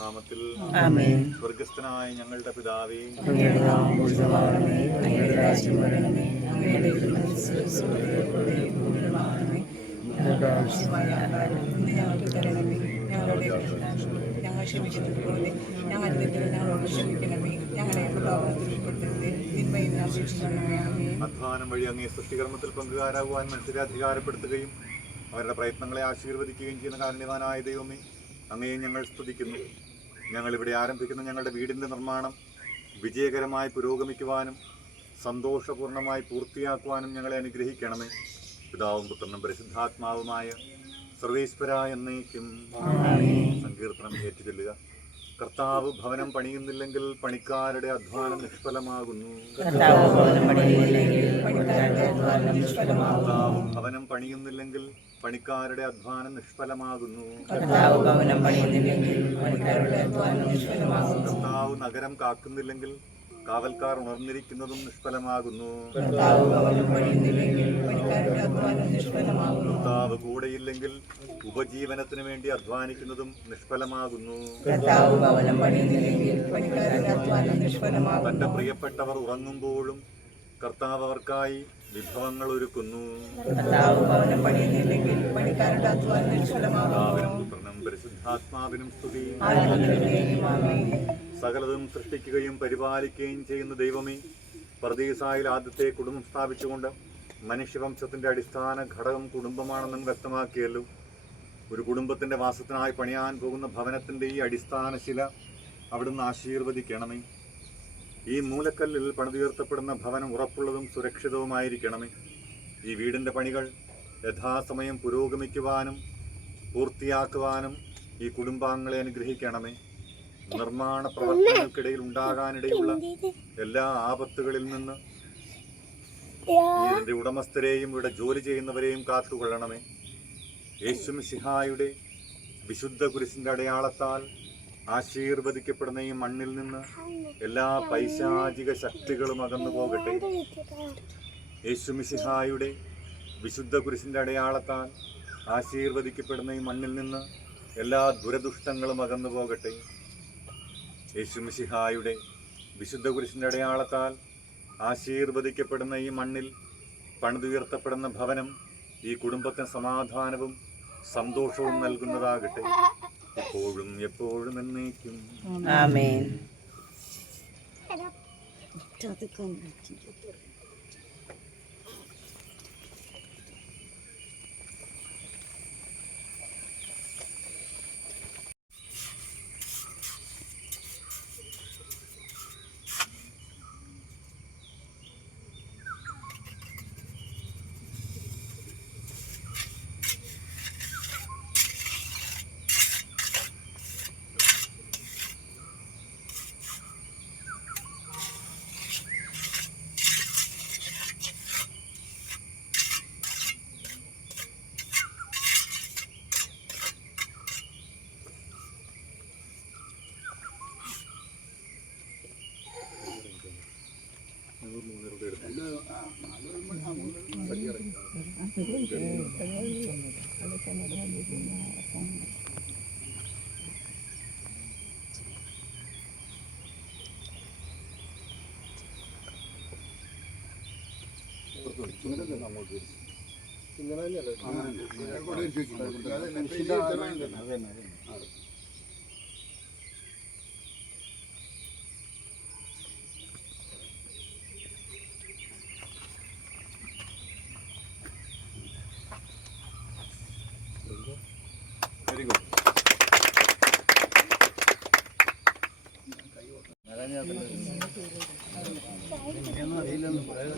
നാമത്തിൽ. ആമേൻ. സ്വർഗ്ഗസ്ഥനായ ഞങ്ങളുടെ പിതാവേ, അങ്ങയുടെ നാമം പൂജിതമാകണമേ. അങ്ങയുടെ രാജ്യം വരണമേ. അങ്ങയുടെ തിരുമനസ്സ് സ്വർഗ്ഗത്തിലെ ഭൂമിയിലുമാകണമേ. ഞങ്ങൾക്ക് ആവശ്യമായ ആഹാരം ഇന്ന് ഞങ്ങൾക്ക് തരണമേ. ഞങ്ങളുടെ ഞങ്ങൾ ക്ഷമിച്ചതുപോലെ ഞങ്ങളുടെ തെറ്റുകൾ ഞങ്ങളോട് ക്ഷമിക്കണമേ. ഞങ്ങളെ പ്രലോഭനത്തിൽ ഉൾപ്പെടുത്തരുതേ, തിന്മയിൽ നിന്ന് രക്ഷിക്കണമേ. ആമേൻ. അധ്വാനം വഴി അങ്ങേ സൃഷ്ടികർമ്മത്തിൽ പങ്കുകാരാകുവാൻ മനുഷ്യരെ അധികാരപ്പെടുത്തുകയും അവരുടെ പ്രയത്നങ്ങളെ ആശീർവദിക്കുകയും ചെയ്യുന്ന കാരുണ്യവാനായ ദൈവമേ, അങ്ങയെ ഞങ്ങൾ സ്തുതിക്കുന്നു. ഞങ്ങളിവിടെ ആരംഭിക്കുന്ന ഞങ്ങളുടെ വീടിൻ്റെ നിർമ്മാണം വിജയകരമായി പുരോഗമിക്കുവാനും സന്തോഷപൂർണ്ണമായി പൂർത്തിയാക്കുവാനും ഞങ്ങളെ അനുഗ്രഹിക്കണമേ. പിതാവും പുത്രനും പരിശുദ്ധാത്മാവുമായ സർവേശ്വര എന്നേക്കും. സങ്കീർത്തനം ഏറ്റുചൊല്ലുക. കർത്താവ് ഭവനം പണിയുന്നില്ലെങ്കിൽ പണിക്കാരുടെ അധ്വാനം നിഷ്ഫലമാകുന്നു. കർത്താവ് ഭവനം പണിയുന്നില്ലെങ്കിൽ പണിക്കാരുടെ അധ്വാനം നിഷ്ഫലമാകുന്നു. കർത്താവ് നഗരം കാക്കുന്നില്ലെങ്കിൽ കാവൽക്കാർ ഉണർന്നിരിക്കുന്നതും നിഷ്ഫലമാകുന്നു. കർത്താവ് കൂടെയില്ലെങ്കിൽ ഉപജീവനത്തിന് വേണ്ടി അധ്വാനിക്കുന്നതും നിഷ്ഫലമാകുന്നു. തന്റെ പ്രിയപ്പെട്ടവർ ഉറങ്ങുമ്പോഴും കർത്താവ് അവർക്കായി വിഭവങ്ങൾ ഒരുക്കുന്നു. പുത്രനും പരിശുദ്ധാത്മാവിനും സ്തുതി. സകലതും സൃഷ്ടിക്കുകയും പരിപാലിക്കുകയും ചെയ്യുന്ന ദൈവമേ, പർദീസായിൽ ആദ്യത്തെ കുടുംബം സ്ഥാപിച്ചുകൊണ്ട് മനുഷ്യവംശത്തിന്റെ അടിസ്ഥാന ഘടകം കുടുംബമാണെന്നും വ്യക്തമാക്കിയല്ലോ. ഒരു കുടുംബത്തിന്റെ വാസത്തിനായി പണിയാൻ പോകുന്ന ഭവനത്തിന്റെ ഈ അടിസ്ഥാന ശില അവിടുന്ന് ആശീർവദിക്കണമേ. ഈ മൂലക്കല്ലിൽ പണിതുയർത്തപ്പെടുന്ന ഭവനം ഉറപ്പുള്ളതും സുരക്ഷിതവുമായിരിക്കണമേ. ഈ വീടിന്റെ പണികൾ യഥാസമയം പുരോഗമിക്കുവാനും പൂർത്തിയാക്കുവാനും ഈ കുടുംബാംഗങ്ങളെ അനുഗ്രഹിക്കണമേ. നിർമ്മാണ പ്രവർത്തനങ്ങൾക്കിടയിൽ ഉണ്ടാകാനിടയുള്ള എല്ലാ ആപത്തുകളിൽ നിന്ന് ഇതിന്റെ ഉടമസ്ഥരെയും ഇവിടെ ജോലി ചെയ്യുന്നവരെയും കാത്തുകൊള്ളണമേ. യേശുമിശിഹായുടെ വിശുദ്ധ കുരിശിന്റെ അടയാളത്താൽ ആശീർവദിക്കപ്പെടുന്ന ഈ മണ്ണിൽ നിന്ന് എല്ലാ പൈശാചിക ശക്തികളും അകന്നു പോകട്ടെ. യേശുമിശിഹായുടെ വിശുദ്ധ കുരിശിന്റെ അടയാളത്താൽ ആശീർവദിക്കപ്പെടുന്ന ഈ മണ്ണിൽ നിന്ന് എല്ലാ ദുരദുഷ്ടങ്ങളും അകന്നു പോകട്ടെ. യേശുമിശിഹായുടെ വിശുദ്ധ കുരിശിന്റെ അടയാളത്താൽ ആശീർവദിക്കപ്പെടുന്ന ഈ മണ്ണിൽ പണിതുയർത്തപ്പെടുന്ന ഭവനം ഈ കുടുംബത്തിന് സമാധാനവും സന്തോഷവും നൽകുന്നതാകട്ടെ, എപ്പോഴും എപ്പോഴും എന്നേക്കും. ആമേൻ. Very good. അറിയില്ലെന്ന് പറയാൻ